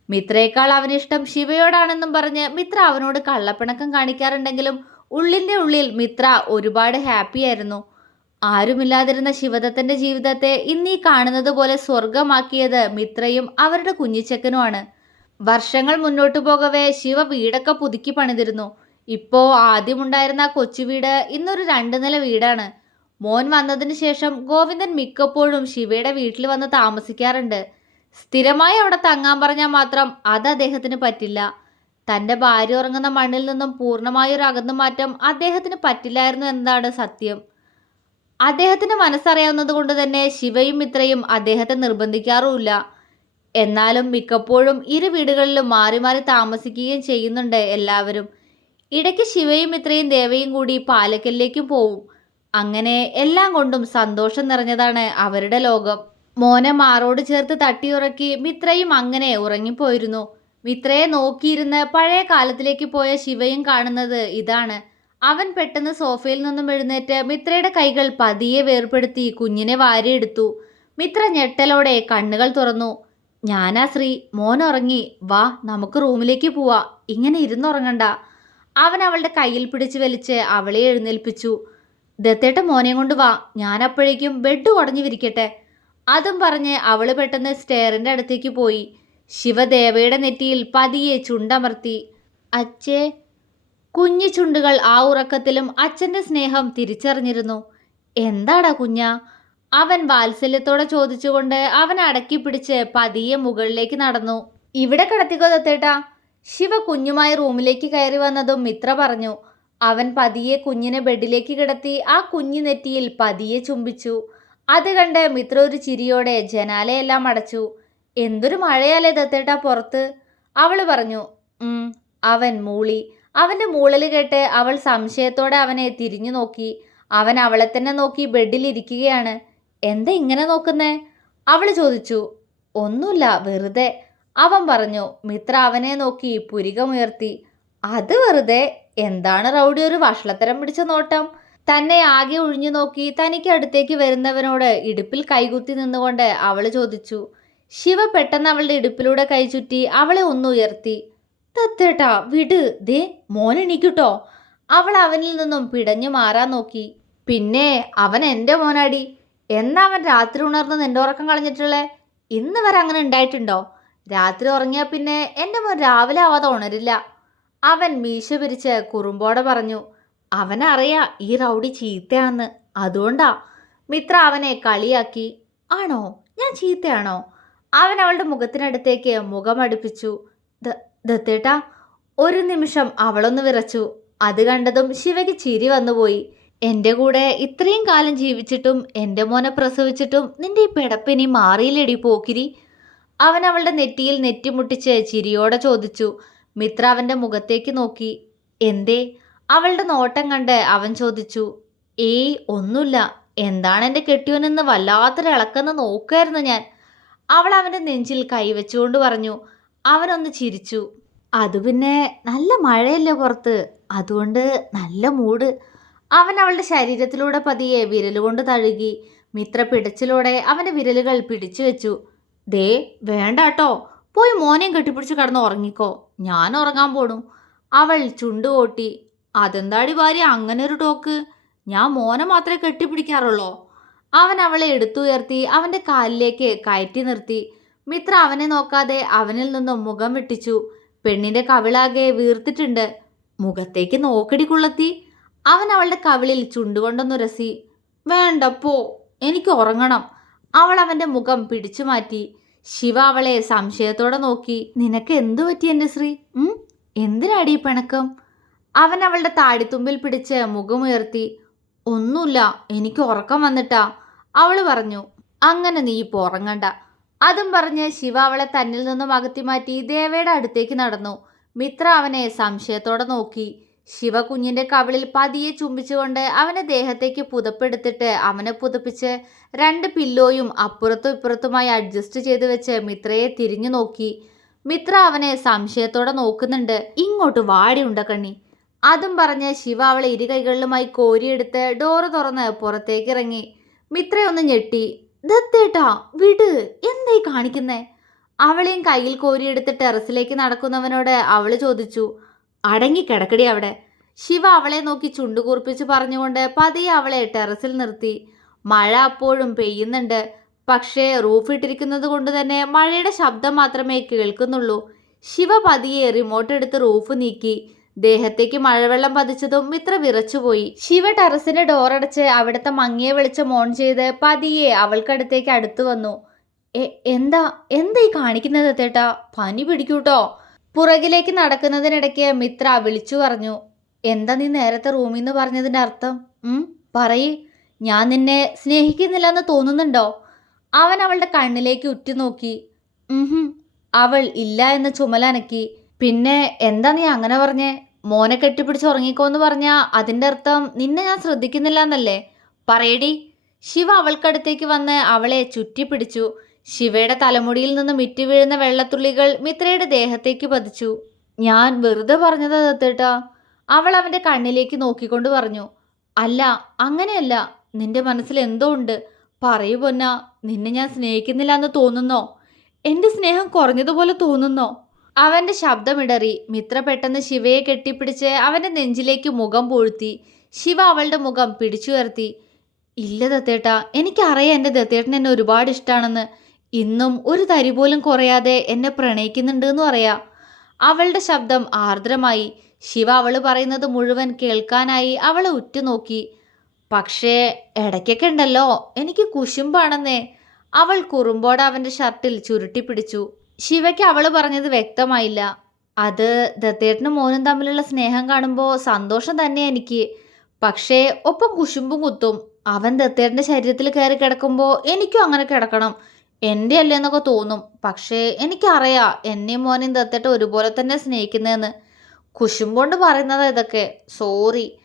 മിത്രയേക്കാൾ അവനിഷ്ടം ശിവയോടാണെന്നും പറഞ്ഞ് മിത്ര അവനോട് കള്ളപ്പിണക്കം കാണിക്കാറുണ്ടെങ്കിലും ഉള്ളിന്റെ ഉള്ളിൽ മിത്ര ഒരുപാട് ഹാപ്പിയായിരുന്നു. ആരുമില്ലാതിരുന്ന ശിവദത്തന്റെ ജീവിതത്തെ ഇന്നീ കാണുന്നത് പോലെ സ്വർഗമാക്കിയത് മിത്രയും അവരുടെ കുഞ്ഞിച്ചക്കനുമാണ്. വർഷങ്ങൾ മുന്നോട്ടു പോകവേ ശിവ വീടൊക്കെ പുതുക്കി പണിതിരുന്നു. ഇപ്പോ ആദ്യമുണ്ടായിരുന്ന കൊച്ചു വീട് ഇന്നൊരു രണ്ടു നില വീടാണ്. മോൻ വന്നതിന് ശേഷം ഗോവിന്ദൻ മിക്കപ്പോഴും ശിവയുടെ വീട്ടിൽ വന്ന് താമസിക്കാറുണ്ട്. സ്ഥിരമായി അവിടെ തങ്ങാൻ പറഞ്ഞാൽ മാത്രം അത് അദ്ദേഹത്തിന് പറ്റില്ല. തന്റെ ഭാര്യ ഉറങ്ങുന്ന മണ്ണിൽ നിന്നും പൂർണമായൊരു അകന്നുമാറ്റം അദ്ദേഹത്തിന് പറ്റില്ലായിരുന്നു എന്നതാണ് സത്യം. അദ്ദേഹത്തിന് മനസ്സറിയാവുന്നത് കൊണ്ട് തന്നെ ശിവയും മിത്രയും അദ്ദേഹത്തെ നിർബന്ധിക്കാറുമില്ല. എന്നാലും മിക്കപ്പോഴും ഇരു വീടുകളിലും മാറി മാറി താമസിക്കുകയും ചെയ്യുന്നുണ്ട് എല്ലാവരും. ഇടയ്ക്ക് ശിവയും മിത്രയും ദേവയും കൂടി പാലക്കലിലേക്കും പോവും. അങ്ങനെ എല്ലാം കൊണ്ടും സന്തോഷം നിറഞ്ഞതാണ് അവരുടെ ലോകം. മോനെ മാറോട് ചേർത്ത് തട്ടിയുറക്കി മിത്രയും അങ്ങനെ ഉറങ്ങിപ്പോയിരുന്നു. മിത്രയെ നോക്കിയിരുന്ന് പഴയ കാലത്തിലേക്ക് പോയ ശിവയും കാണുന്നത് ഇതാണ്. അവൻ പെട്ടെന്ന് സോഫയിൽ നിന്നും എഴുന്നേറ്റ് മിത്രയുടെ കൈകൾ പതിയെ വേർപ്പെടുത്തി കുഞ്ഞിനെ വാരിയെടുത്തു. മിത്ര ഞെട്ടലോടെ കണ്ണുകൾ തുറന്നു. ഞാനാ ശ്രീ മോൻ ഉറങ്ങി. വാ നമുക്ക് റൂമിലേക്ക് പോവാ. ഇങ്ങനെ ഇരുന്നുറങ്ങണ്ട. അവൻ അവളുടെ കയ്യിൽ പിടിച്ച് വലിച്ച് അവളെ എഴുന്നേൽപ്പിച്ചു. ദത്തേട്ട മോനെ കൊണ്ട് വാ. ഞാൻ അപ്പോഴേക്കും ബെഡ് ഉടഞ്ഞു വിരിക്കട്ടെ അതും പറഞ്ഞ് അവൾ പെട്ടെന്ന് സ്റ്റെയറിന്റെ അടുത്തേക്ക് പോയി. ശിവദേവയുടെ നെറ്റിയിൽ പതിയെ ചുണ്ടമർത്തി. അച്ഛേ കുഞ്ഞു ചുണ്ടുകൾ ആ ഉറക്കത്തിലും അച്ഛന്റെ സ്നേഹം തിരിച്ചറിഞ്ഞിരുന്നു. എന്താടാ കുഞ്ഞ? അവൻ വാത്സല്യത്തോടെ ചോദിച്ചുകൊണ്ട് അവൻ അടക്കി പിടിച്ച് പതിയെ മുകളിലേക്ക് നടന്നു. ഇവിടെ കിടത്തിക്കോ തത്തേട്ടാ ശിവ കുഞ്ഞുമായി റൂമിലേക്ക് കയറി വന്നതും മിത്ര പറഞ്ഞു. അവൻ പതിയെ കുഞ്ഞിനെ ബെഡിലേക്ക് കിടത്തി ആ കുഞ്ഞു നെറ്റിയിൽ പതിയെ ചുംബിച്ചു. അത് കണ്ട് മിത്ര ഒരു ചിരിയോടെ ജനാലയെല്ലാം അടച്ചു. എന്തൊരു മഴയാലേ ദത്തേട്ടാ പുറത്ത്? അവൾ പറഞ്ഞു. അവൻ മൂളി. അവന്റെ മൂളൽ കേട്ട് അവൾ സംശയത്തോടെ അവനെ തിരിഞ്ഞു നോക്കി. അവൻ അവളെ തന്നെ നോക്കി ബെഡിലിരിക്കുകയാണ് എന്താ ഇങ്ങനെ നോക്കുന്നേ? അവൾ ചോദിച്ചു. ഒന്നുമില്ല വെറുതെ. അവൻ പറഞ്ഞു. മിത്ര അവനെ നോക്കി പുരികമുയർത്തി. അത് വെറുതെ? എന്താണ് റൗഡി ഒരു വഷളത്തരം പിടിച്ച നോട്ടം? തന്നെ ആകെ ഒഴിഞ്ഞു നോക്കി തനിക്ക് അടുത്തേക്ക് വരുന്നവനോട് ഇടുപ്പിൽ കൈകുത്തി നിന്നുകൊണ്ട് അവൾ ചോദിച്ചു. ശിവ പെട്ടെന്ന് അവളുടെ ഇടുപ്പിലൂടെ കൈ ചുറ്റി അവളെ ഒന്ന് ഉയർത്തി. തത്തേട്ടാ വിട്. ദേ മോനെണീക്കിട്ടോ അവൾ അവനിൽ നിന്നും പിടഞ്ഞു മാറാൻ നോക്കി. പിന്നെ അവൻ എന്റെ മോനാടി. എന്നാ അവൻ രാത്രി ഉണർന്ന് നിന്റെ ഉറക്കം കളഞ്ഞിട്ടുള്ളേ? ഇന്ന് വരെ അങ്ങനെ ഉണ്ടായിട്ടുണ്ടോ? രാത്രി ഉറങ്ങിയാൽ പിന്നെ എന്റെ മോൻ രാവിലെ ആവാതെ ഉണരില്ല. അവൻ മീശ പിരിച്ച് കുറുമ്പോടെ പറഞ്ഞു അവനറിയാ ഈ റൗഡി ചീത്തയാണെന്ന്. അതുകൊണ്ടാ. മിത്ര അവനെ കളിയാക്കി ആണോ? ഞാൻ ചീത്തയാണോ? അവൻ അവളുടെ മുഖത്തിനടുത്തേക്ക് മുഖമടുപ്പിച്ചു "ദ- ദത്തേട്ടാ ഒരു നിമിഷം അവളൊന്ന് വിറച്ചു. അത് കണ്ടതും ശിവയ്ക്ക് ചിരി വന്നുപോയി. എന്റെ കൂടെ ഇത്രയും കാലം ജീവിച്ചിട്ടും എന്റെ മോനെ പ്രസവിച്ചിട്ടും നിന്റെ ഈ പിടപ്പിനി മാറിയില്ലടി പോക്കിരി? അവൻ അവളുടെ നെറ്റിയിൽ നെറ്റിമുട്ടിച്ച് ചിരിയോടെ ചോദിച്ചു. മിത്ര അവന്റെ മുഖത്തേക്ക് നോക്കി. എന്തേ? അവളുടെ നോട്ടം കണ്ട് അവൻ ചോദിച്ചു. ഏയ് ഒന്നുമില്ല. എന്താണ് എന്റെ കെട്ടിയോനെന്ന് വല്ലാത്തൊരിളക്കെന്ന് നോക്കായിരുന്നു ഞാൻ. അവൾ അവന്റെ നെഞ്ചിൽ കൈവച്ചുകൊണ്ട് പറഞ്ഞു. അവനൊന്ന് ചിരിച്ചു. അത് പിന്നെ നല്ല മഴയല്ലേ പുറത്ത്? അതുകൊണ്ട് നല്ല മൂട്. അവൻ അവളുടെ ശരീരത്തിലൂടെ പതിയെ വിരലുകൊണ്ട് തഴുകി മിത്ര പിടച്ചിലൂടെ അവന്റെ വിരലുകൾ പിടിച്ചു വെച്ചു. ദേ വേണ്ട കേട്ടോ പോയി മോനെയും കെട്ടിപ്പിടിച്ച് കിടന്ന് ഉറങ്ങിക്കോ. ഞാൻ ഉറങ്ങാൻ പോണു. അവൾ ചുണ്ടു ചുണ്ടുകൊട്ടി അതെന്താടി ഭാര്യ അങ്ങനെ ഒരു ടോക്ക്? ഞാൻ മോനെ മാത്രമേ കെട്ടിപ്പിടിക്കാറുള്ളൂ? അവൻ അവളെ എടുത്തുയർത്തി അവന്റെ കാലിലേക്ക് കയറ്റി നിർത്തി. മിത്ര അവനെ നോക്കാതെ അവനിൽ നിന്നും മുഖം വെട്ടിച്ചു. പെണ്ണിന്റെ കവിളാകെ വീർത്തിട്ടുണ്ട്. മുഖത്തേക്ക് നോക്കടി കുള്ളത്തി. അവൻ അവളുടെ കവിളിൽ ചുണ്ടുകൊണ്ടൊന്നുരസി വേണ്ട പോ എനിക്ക് ഉറങ്ങണം. അവൾ അവന്റെ മുഖം പിടിച്ചു മാറ്റി. ശിവ അവളെ സംശയത്തോടെ നോക്കി. നിനക്ക് എന്തു പറ്റി എന്റെ ശ്രീ? എന്തിനാടി പിണക്കം? അവൻ അവളുടെ താടിത്തുമ്പിൽ പിടിച്ച് മുഖമുയർത്തി. ഒന്നുമില്ല എനിക്ക് ഉറക്കം വന്നിട്ടാ. അവൾ പറഞ്ഞു. അങ്ങനെ നീ ഇപ്പോൾ ഉറങ്ങണ്ട. അതും പറഞ്ഞ് ശിവ അവളെ തന്നിൽ നിന്നും അകത്തി മാറ്റി ദേവയുടെ അടുത്തേക്ക് നടന്നു. മിത്ര അവനെ സംശയത്തോടെ നോക്കി. ശിവ കുഞ്ഞിന്റെ കവിളിൽ പതിയെ ചുംബിച്ചുകൊണ്ട് അവനെ ദേഹത്തേക്ക് പുതപ്പെടുത്തിട്ട് അവനെ പുതപ്പിച്ച് രണ്ട് പില്ലോയും അപ്പുറത്തും ഇപ്പുറത്തുമായി അഡ്ജസ്റ്റ് ചെയ്ത് വെച്ച് മിത്രയെ തിരിഞ്ഞു നോക്കി. മിത്ര അവനെ സംശയത്തോടെ നോക്കുന്നുണ്ട്. ഇങ്ങോട്ട് വാടി ഉണ്ടക്കണ്ണി. അതും പറഞ്ഞ് ശിവ അവളെ ഇരു കൈകളിലുമായി കോരിയെടുത്ത് ഡോറ് തുറന്ന് പുറത്തേക്കിറങ്ങി മിത്രയൊന്ന് ഞെട്ടി. ദത്തേട്ടാ വിട്. എന്തേ കാണിക്കുന്നേ? അവളെയും കയ്യിൽ കോരിയെടുത്ത് ടെറസിലേക്ക് നടക്കുന്നവനോട് അവൾ ചോദിച്ചു അടങ്ങി കിടക്കടി അവിടെ. ശിവ അവളെ നോക്കി ചുണ്ടുകൂർപ്പിച്ച് പറഞ്ഞുകൊണ്ട് പതിയെ അവളെ ടെറസിൽ നിർത്തി. മഴ അപ്പോഴും പെയ്യുന്നുണ്ട്. പക്ഷേ റൂഫ് ഇട്ടിരിക്കുന്നത് കൊണ്ട് തന്നെ മഴയുടെ ശബ്ദം മാത്രമേ കേൾക്കുന്നുള്ളൂ. ശിവ പതിയെ റിമോട്ട് എടുത്ത് റൂഫ് നീക്കി. ദേഹത്തേക്ക് മഴവെള്ളം പതിച്ചതും മിത്ര വിറച്ചുപോയി. ശിവ ടെറസിന്റെ ഡോറടച്ച് അവിടുത്തെ മങ്ങിയ വെളിച്ചം ഓൺ ചെയ്ത് പതിയെ അവൾക്കടുത്തേക്ക് അടുത്തു വന്നു. എന്താ എന്താ കാണിക്കുന്നത് തേട്ടാ? പനി പിടിക്കൂട്ടോ? പുറകിലേക്ക് നടക്കുന്നതിനിടയ്ക്ക് മിത്ര വിളിച്ചു പറഞ്ഞു. എന്താ നീ നേരത്തെ റൂമിൽ നിന്ന് പറഞ്ഞതിന്റെ അർത്ഥം? പറയ്. ഞാൻ നിന്നെ സ്നേഹിക്കുന്നില്ലെന്ന് തോന്നുന്നുണ്ടോ? അവൻ അവളുടെ കണ്ണിലേക്ക് ഉറ്റുനോക്കി. അവൾ ഇല്ല എന്ന ചുമലനക്കി. പിന്നെ എന്താ നീ അങ്ങനെ പറഞ്ഞേ? മോനെ കെട്ടിപ്പിടിച്ച് ഉറങ്ങിക്കോ എന്ന് പറഞ്ഞാൽ അതിന്റെ അർത്ഥം നിന്നെ ഞാൻ ശ്രദ്ധിക്കുന്നില്ല എന്നല്ലേ പറയടി. ശിവ അവൾക്കടുത്തേക്ക് വന്ന് അവളെ ചുറ്റിപ്പിടിച്ചു. ശിവയുടെ തലമുടിയിൽ നിന്ന് മിറ്റി വീഴുന്ന വെള്ളത്തുള്ളികൾ മിത്രയുടെ ദേഹത്തേക്ക് പതിച്ചു. ഞാൻ വെറുതെ പറഞ്ഞത് ദത്തേട്ടാ. അവൾ അവന്റെ കണ്ണിലേക്ക് നോക്കിക്കൊണ്ട് പറഞ്ഞു. അല്ല അങ്ങനെയല്ല. നിന്റെ മനസ്സിൽ എന്തോ ഉണ്ട്. പറയൂ പൊന്ന. നിന്നെ ഞാൻ സ്നേഹിക്കുന്നില്ല എന്ന് തോന്നുന്നോ? എന്റെ സ്നേഹം കുറഞ്ഞതുപോലെ തോന്നുന്നോ? അവന്റെ ശബ്ദമിടറി. മിത്ര പെട്ടെന്ന് ശിവയെ കെട്ടിപ്പിടിച്ച് അവന്റെ നെഞ്ചിലേക്ക് മുഖം പൂഴ്ത്തി. ശിവ അവളുടെ മുഖം പിടിച്ചുയർത്തി. ഇല്ല ദത്തേട്ടാ എനിക്കറിയാം എന്റെ ദത്തേട്ടൻ എന്നെ ഒരുപാട് ഇഷ്ടമാണെന്ന് ഇന്നും ഒരു തരി പോലും കുറയാതെ എന്നെ പ്രണയിക്കുന്നുണ്ട് എന്ന് പറയാം അവളുടെ ശബ്ദം ആർദ്രമായി. ശിവ അവൾ പറയുന്നത് മുഴുവൻ കേൾക്കാനായി അവളെ ഉറ്റുനോക്കി. പക്ഷേ ഇടയ്ക്കൊക്കെ ഉണ്ടല്ലോ. എനിക്ക് കുശുമ്പാണെന്നേ. അവൾ കുറുമ്പോടെ അവന്റെ ഷർട്ടിൽ ചുരുട്ടിപ്പിടിച്ചു. ശിവയ്ക്ക് അവൾ പറഞ്ഞത് വ്യക്തമായില്ല. അത് ദത്തേട്ടനും മോനും തമ്മിലുള്ള സ്നേഹം കാണുമ്പോൾ സന്തോഷം തന്നെ എനിക്ക്. പക്ഷേ ഒപ്പം കുശുമ്പും കുത്തും. അവൻ ദത്തേട്ടന്റെ ശരീരത്തിൽ കയറി കിടക്കുമ്പോൾ എനിക്കും അങ്ങനെ കിടക്കണം. എന്റെ അല്ലേ എന്നൊക്കെ തോന്നും. പക്ഷേ എനിക്കറിയാം എന്നെയും മോനെയും ദത്തേട്ട ഒരുപോലെ തന്നെ സ്നേഹിക്കുന്നതെന്ന് കുശുമ്പോണ്ട് പറയുന്നത് ഇതൊക്കെ. സോറി.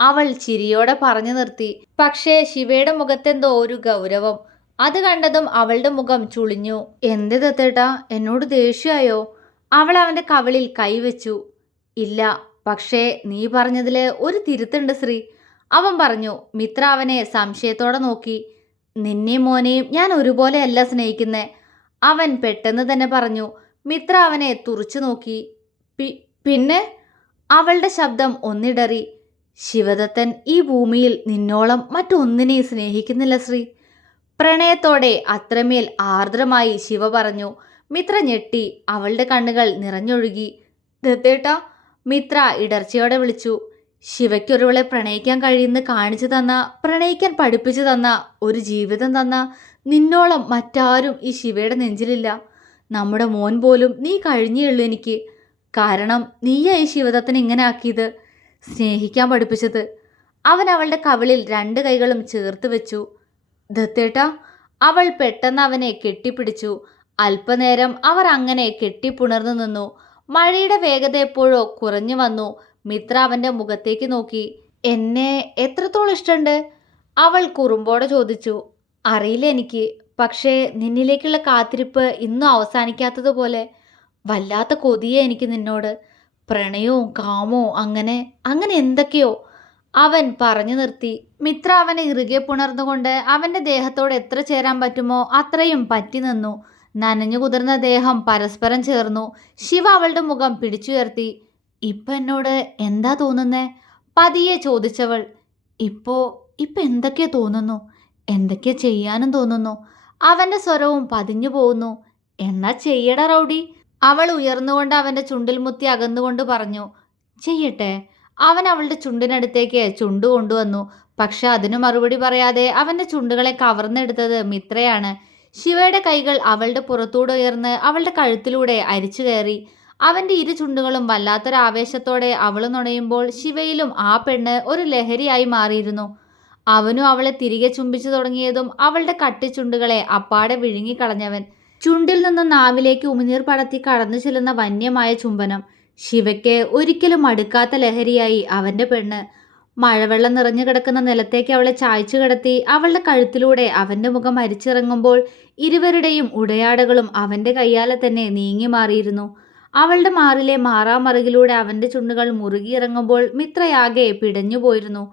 അവൾ ചിരിയോടെ പറഞ്ഞു നിർത്തി. പക്ഷേ ശിവയുടെ മുഖത്തെന്തോ ഒരു ഗൗരവം. അത് കണ്ടതും അവളുടെ മുഖം ചുളിഞ്ഞു. എന്ത് തത്തേട്ടാ എന്നോട് ദേഷ്യമായോ അവൾ അവന്റെ കവിളിൽ കൈവച്ചു. ഇല്ല പക്ഷേ നീ പറഞ്ഞതിൽ ഒരു തിരുത്തുണ്ട് ശ്രീ. അവൻ പറഞ്ഞു മിത്ര അവനെ സംശയത്തോടെ നോക്കി. നിന്നെയും മോനെയും ഞാൻ ഒരുപോലെയല്ല സ്നേഹിക്കുന്നേ. അവൻ പെട്ടെന്ന് തന്നെ പറഞ്ഞു മിത്ര അവനെ തുറച്ചു നോക്കി. "പി- പിന്നെ? അവളുടെ ശബ്ദം ഒന്നിടറി. ശിവദത്തൻ ഈ ഭൂമിയിൽ നിന്നോളം മറ്റൊന്നിനെയും സ്നേഹിക്കുന്നില്ല ശ്രീ. പ്രണയത്തോടെ അത്രമേൽ ആർദ്രമായി ശിവ പറഞ്ഞു മിത്ര ഞെട്ടി അവളുടെ കണ്ണുകൾ നിറഞ്ഞൊഴുകി. ദത്തേട്ട മിത്ര ഇടർച്ചയോടെ വിളിച്ചു ശിവയ്ക്കൊരുവളെ പ്രണയിക്കാൻ കഴിയുന്ന കാണിച്ചു തന്ന പ്രണയിക്കാൻ പഠിപ്പിച്ചു തന്ന ഒരു ജീവിതം തന്ന നിന്നോളം മറ്റാരും ഈ ശിവയുടെ നെഞ്ചിലില്ല. നമ്മുടെ മോൻ പോലും നീ കഴിഞ്ഞേയുള്ളൂ എനിക്ക്. കാരണം നീയാ ഈ ശിവദത്തനെ ഇങ്ങനെ ആക്കിയത് സ്നേഹിക്കാൻ പഠിപ്പിച്ചത്. അവൻ അവളുടെ കവിളിൽ രണ്ട് കൈകളും ചേർത്ത് വെച്ചു. ദത്തേട്ടാ അവൾ പെട്ടെന്ന് അവനെ കെട്ടിപ്പിടിച്ചു. അല്പനേരം അവർ അങ്ങനെ കെട്ടിപ്പുണർന്നു നിന്നു. മഴയുടെ വേഗത എപ്പോഴോ കുറഞ്ഞു വന്നു. മിത്ര അവന്റെ മുഖത്തേക്ക് നോക്കി. എന്നെ എത്രത്തോളം ഇഷ്ടമുണ്ട് അവൾ കുറുമ്പോടെ ചോദിച്ചു. അറിയില്ല എനിക്ക്. പക്ഷേ നിന്നിലേക്കുള്ള കാത്തിരിപ്പ് ഇന്നും അവസാനിക്കാത്തതുപോലെ വല്ലാത്ത കൊതിയെ എനിക്ക് നിന്നോട്. പ്രണയവും കാമോ അങ്ങനെ അങ്ങനെ എന്തൊക്കെയോ അവൻ പറഞ്ഞു നിർത്തി മിത്ര അവനെ ഇറുകെ പുണർന്നുകൊണ്ട് അവന്റെ ദേഹത്തോട് എത്ര ചേരാൻ പറ്റുമോ അത്രയും പറ്റി നിന്നു. നനഞ്ഞു കുതിർന്ന ദേഹം പരസ്പരം ചേർന്നു. ശിവ അവളുടെ മുഖം പിടിച്ചുയർത്തി ഇപ്പം എന്നോട് എന്താ തോന്നുന്നേ? പതിയെ ചോദിച്ചവൾ ഇപ്പോ ഇപ്പം എന്തൊക്കെയാ തോന്നുന്നു? എന്തൊക്കെയാ ചെയ്യാനും തോന്നുന്നു? അവന്റെ സ്വരവും പതിഞ്ഞു പോകുന്നു. എന്നാ ചെയ്യട റൗഡി? അവൾ ഉയർന്നുകൊണ്ട് അവന്റെ ചുണ്ടിൽ മുത്തി അകന്നുകൊണ്ട് പറഞ്ഞു ചെയ്യട്ടെ. അവൻ അവളുടെ ചുണ്ടിനടുത്തേക്ക് ചുണ്ടു കൊണ്ടുവന്നു. പക്ഷെ അതിനു മറുപടി പറയാതെ അവന്റെ ചുണ്ടുകളെ കവർന്നെടുത്തത് മിത്രയാണ്. ശിവയുടെ കൈകൾ അവളുടെ പുറത്തൂടെ ഉയർന്ന് അവളുടെ കഴുത്തിലൂടെ അരിച്ചു കയറി. അവന്റെ ഇരു ചുണ്ടുകളും വല്ലാത്തൊരു ആവേശത്തോടെ അവൾ നുണയുമ്പോൾ ശിവയിലും ആ പെണ്ണ് ഒരു ലഹരിയായി മാറിയിരുന്നു. അവനും അവളെ തിരികെ ചുംബിച്ചു തുടങ്ങിയതും അവളുടെ കട്ടി ചുണ്ടുകളെ അപ്പാടെ വിഴുങ്ങിക്കളഞ്ഞവൻ. ചുണ്ടിൽ നിന്ന് നാവിലേക്ക് ഉമിനീർ പടത്തി കടന്നു ചെല്ലുന്ന വന്യമായ ചുംബനം. ശിവയ്ക്ക് ഒരിക്കലും അടുക്കാത്ത ലഹരിയായി അവന്റെ പെണ്ണ്. മഴവെള്ളം നിറഞ്ഞു കിടക്കുന്ന നിലത്തേക്ക് അവളെ ചായ്ച്ചു കിടത്തി അവളുടെ കഴുത്തിലൂടെ അവന്റെ മുഖം അരിച്ചിറങ്ങുമ്പോൾ ഇരുവരുടെയും ഉടയാടകളും അവന്റെ കയ്യാലെ തന്നെ നീങ്ങി മാറിയിരുന്നു. അവളുടെ മാറിലെ മാറാമറുകിലൂടെ അവന്റെ ചുണ്ടുകൾ മുറുകിയിറങ്ങുമ്പോൾ മിത്രയാകെ പിടഞ്ഞു പോയിരുന്നു.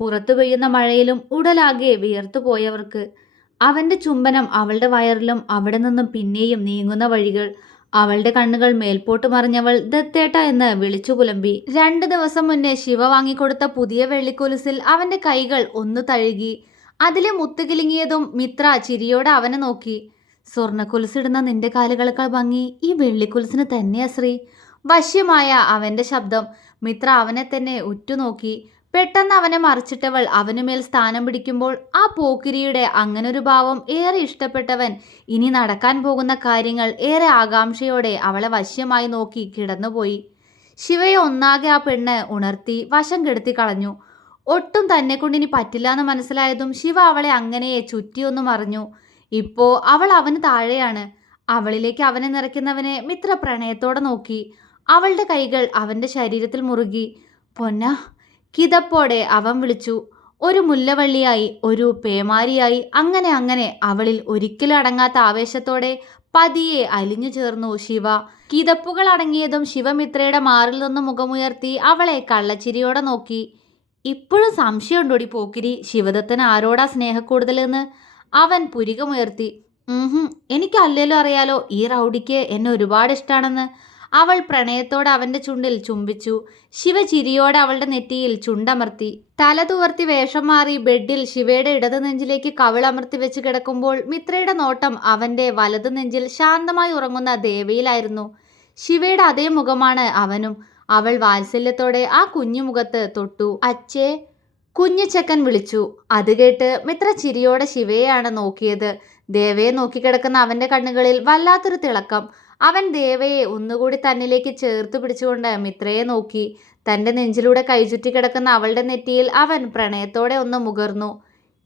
പുറത്തു പെയ്യുന്ന മഴയിലും ഉടലാകെ വിയർത്തു പോയവർക്ക്. അവന്റെ ചുംബനം അവളുടെ വയറിലും അവിടെ നിന്നും പിന്നെയും നീങ്ങുന്ന വഴികൾ. അവളുടെ കണ്ണുകൾ മേൽപോട്ട് മറിഞ്ഞവൾ ദത്തേട്ട എന്ന് വിളിച്ചു പുലമ്പി. രണ്ടു ദിവസം മുന്നേ ശിവ വാങ്ങിക്കൊടുത്ത പുതിയ വെള്ളിക്കൊലുസിൽ അവന്റെ കൈകൾ ഒന്ന് തഴുകി. അതിലെ മുത്തുകിലുങ്ങിയതും മിത്ര ചിരിയോടെ അവനെ നോക്കി. സ്വർണക്കൊലുസിടുന്ന നിന്റെ കാലുകളേക്കാൾ ഭംഗി ഈ വെള്ളിക്കൊലുസിന് തന്നെയാ ശ്രീ. വശ്യമായ അവന്റെ ശബ്ദം മിത്ര അവനെ തന്നെ ഉറ്റുനോക്കി. പെട്ടെന്ന് അവനെ മറിച്ചിട്ടവൾ അവനുമേൽ സ്ഥാനം പിടിക്കുമ്പോൾ ആ പോക്കിരിയുടെ അങ്ങനൊരു ഭാവം ഏറെ ഇഷ്ടപ്പെട്ടവൻ ഇനി നടക്കാൻ പോകുന്ന കാര്യങ്ങൾ ഏറെ ആകാംക്ഷയോടെ അവളെ വശ്യമായി നോക്കി കിടന്നുപോയി. ശിവയെ ഒന്നാകെ ആ പെണ്ണ് ഉണർത്തി വശം കെടുത്തി കളഞ്ഞു. ഒട്ടും തന്നെ കൊണ്ടിനി പറ്റില്ല എന്ന് മനസ്സിലായതും ശിവ അവളെ അങ്ങനെ ചുറ്റിയൊന്നു മറിഞ്ഞു ഇപ്പോ അവൾ അവന് താഴെയാണ്. അവളിലേക്ക് അവനെ നിറയ്ക്കുന്നവനെ മിത്ര പ്രണയത്തോടെ നോക്കി. അവളുടെ കൈകൾ അവന്റെ ശരീരത്തിൽ മുറുകി. പൊന്ന കിതപ്പോടെ അവൻ വിളിച്ചു. ഒരു മുല്ലവള്ളിയായി ഒരു പേമാരിയായി അങ്ങനെ അങ്ങനെ അവളിൽ ഒരിക്കലും അടങ്ങാത്ത ആവേശത്തോടെ പതിയെ അലിഞ്ഞു ചേർന്നു ശിവ. കിതപ്പുകൾ അടങ്ങിയതും ശിവമിത്രയുടെ മാറിൽ നിന്ന് മുഖമുയർത്തി അവളെ കള്ളച്ചിരിയോടെ നോക്കി. ഇപ്പോഴും സംശയമുണ്ടോടി പോക്കിരി? ശിവദത്തന് ആരോടാ സ്നേഹക്കൂടുതലെന്ന്? അവൻ പുരികമുയർത്തി. ഉഹും എനിക്കല്ലേലും അറിയാലോ ഈ റൗഡിക്ക് എന്നെ ഒരുപാട് ഇഷ്ടമാണെന്ന് അവൾ പ്രണയത്തോടെ അവന്റെ ചുണ്ടിൽ ചുംബിച്ചു. ശിവ ചിരിയോടെ അവളുടെ നെറ്റിയിൽ ചുണ്ടമർത്തി. തല തുവർത്തി വേഷം മാറി ബെഡിൽ ശിവയുടെ ഇടത് നെഞ്ചിലേക്ക് കവിളമർത്തി വെച്ച് കിടക്കുമ്പോൾ മിത്രയുടെ നോട്ടം അവന്റെ വലതു നെഞ്ചിൽ ശാന്തമായി ഉറങ്ങുന്ന ദേവയിലായിരുന്നു. ശിവയുടെ അതേ മുഖമാണ് അവനും. അവൾ വാത്സല്യത്തോടെ ആ കുഞ്ഞു മുഖത്ത് തൊട്ടു. അച്ഛേ കുഞ്ഞുചക്കൻ വിളിച്ചു. അത് കേട്ട് മിത്ര ചിരിയോടെ ശിവയെയാണ് നോക്കിയത്. ദേവയെ നോക്കിക്കിടക്കുന്ന അവന്റെ കണ്ണുകളിൽ വല്ലാത്തൊരു തിളക്കം. അവൻ ദേവയെ ഒന്നുകൂടി തന്നിലേക്ക് ചേർത്ത് പിടിച്ചുകൊണ്ട് മിത്രയെ നോക്കി. തന്റെ നെഞ്ചിലൂടെ കൈചുറ്റി കിടക്കുന്ന അവളുടെ നെറ്റിയിൽ അവൻ പ്രണയത്തോടെ ഒന്ന് മുകർന്നു.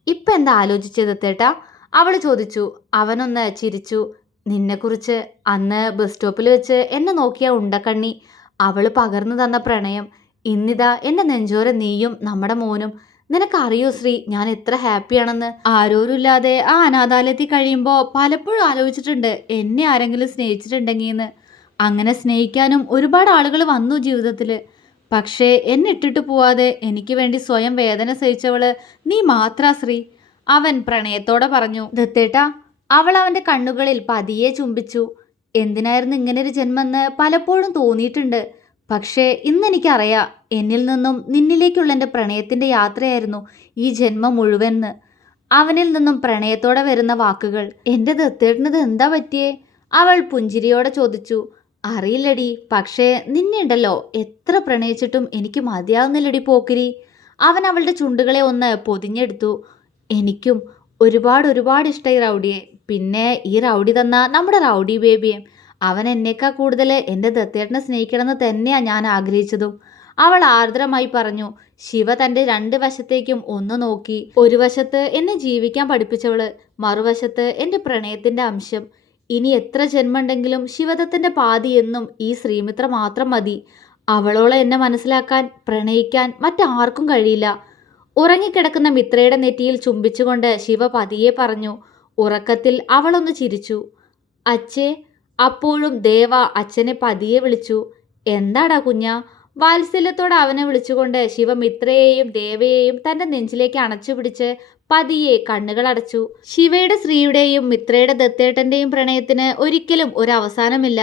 ഇപ്പം എന്താ ആലോചിച്ചത് തേട്ടാ? അവൾ ചോദിച്ചു. അവനൊന്ന് ചിരിച്ചു. നിന്നെക്കുറിച്ച് അന്ന് ബസ് സ്റ്റോപ്പിൽ വെച്ച് എന്നെ നോക്കിയ ഉണ്ടക്കണ്ണി. അവൾ പകർന്നു തന്ന പ്രണയം. ഇന്നിതാ എന്റെ നെഞ്ചോര നീയും നമ്മുടെ മോനും. നിനക്കറിയോ ശ്രീ ഞാൻ എത്ര ഹാപ്പിയാണെന്ന് ആരോരുമില്ലാതെ ആ അനാഥാലയത്തിൽ കഴിയുമ്പോൾ പലപ്പോഴും ആലോചിച്ചിട്ടുണ്ട് എന്നെ ആരെങ്കിലും സ്നേഹിച്ചിട്ടുണ്ടെങ്കിൽ എന്ന് അങ്ങനെ സ്നേഹിക്കാനും ഒരുപാട് ആളുകൾ വന്നു ജീവിതത്തിൽ പക്ഷേ എന്നെ ഇട്ടിട്ട് പോവാതെ എനിക്ക് വേണ്ടി സ്വയം വേദന സഹിച്ചവൾ നീ മാത്ര ശ്രീ. അവൻ പ്രണയത്തോടെ പറഞ്ഞു ദത്തേട്ടാ അവൾ അവന്റെ കണ്ണുകളിൽ പതിയെ ചുംബിച്ചു. എന്തിനായിരുന്നു ഇങ്ങനൊരു ജന്മെന്ന് പലപ്പോഴും തോന്നിയിട്ടുണ്ട്. പക്ഷേ ഇന്നെനിക്കറിയാം എന്നിൽ നിന്നും നിന്നിലേക്കുള്ള എന്റെ പ്രണയത്തിന്റെ യാത്രയായിരുന്നു ഈ ജന്മം മുഴുവന്ന് അവനിൽ നിന്നും പ്രണയത്തോടെ വരുന്ന വാക്കുകൾ എന്റെ ദത്തേട്ടനത് എന്താ പറ്റിയേ? അവൾ പുഞ്ചിരിയോടെ ചോദിച്ചു. അറിയില്ലടി പക്ഷേ നിന്നുണ്ടല്ലോ എത്ര പ്രണയിച്ചിട്ടും എനിക്ക് മതിയാവുന്നില്ലടി പോക്കിരി. അവൻ അവളുടെ ചുണ്ടുകളെ ഒന്ന് പൊതിഞ്ഞെടുത്തു. എനിക്കും ഒരുപാട് ഒരുപാട് ഇഷ്ടമായി റൗഡിയെ. പിന്നെ ഈ റൗഡി തന്ന നമ്മുടെ റൗഡി ബേബിയെ. അവൻ എന്നേക്കാൾ കൂടുതൽ എന്റെ ദത്തേട്ടനെ സ്നേഹിക്കണമെന്ന് തന്നെയാണ് ഞാൻ ആഗ്രഹിച്ചതും. അവൾ ആർദ്രമായി പറഞ്ഞു ശിവ തന്റെ രണ്ട് വശത്തേക്കും ഒന്ന് നോക്കി. ഒരു വശത്ത് എന്നെ ജീവിക്കാൻ പഠിപ്പിച്ചവൾ മറുവശത്ത് എന്റെ പ്രണയത്തിന്റെ അംശം. ഇനി എത്ര ജന്മമുണ്ടെങ്കിലും ശിവദത്തിന്റെ പാതി എന്നും ഈ ശ്രീമിത്ര മാത്രം മതി. അവളോളെ എന്നെ മനസ്സിലാക്കാൻ പ്രണയിക്കാൻ മറ്റാർക്കും കഴിയില്ല ഉറങ്ങിക്കിടക്കുന്ന മിത്രയുടെ നെറ്റിയിൽ ചുംബിച്ചുകൊണ്ട് ശിവ പതിയെ പറഞ്ഞു ഉറക്കത്തിൽ അവളൊന്ന് ചിരിച്ചു. അച്ഛേ അപ്പോഴും ദേവ അച്ഛനെ പതിയെ വിളിച്ചു. എന്താടാ കുഞ്ഞ? വാത്സല്യത്തോടെ അവനെ വിളിച്ചുകൊണ്ട് ശിവമിത്രയെയും ദേവയെയും തന്റെ നെഞ്ചിലേക്ക് അണച്ചു പിടിച്ച് പതിയെ കണ്ണുകൾ അടച്ചു. ശിവയുടെ ശ്രീയുടെയും മിത്രയുടെ ദത്തേട്ടന്റെയും പ്രണയത്തിന് ഒരിക്കലും ഒരു അവസാനമില്ല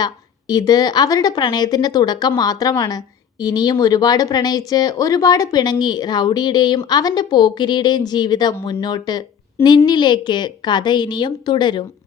ഇത് അവരുടെ പ്രണയത്തിന്റെ തുടക്കം മാത്രമാണ്. ഇനിയും ഒരുപാട് പ്രണയിച്ച് ഒരുപാട് പിണങ്ങി റൗഡിയുടെയും അവന്റെ പോക്കിരിയുടെയും ജീവിതം മുന്നോട്ട്. നിന്നിലേക്ക് കഥ ഇനിയും തുടരും.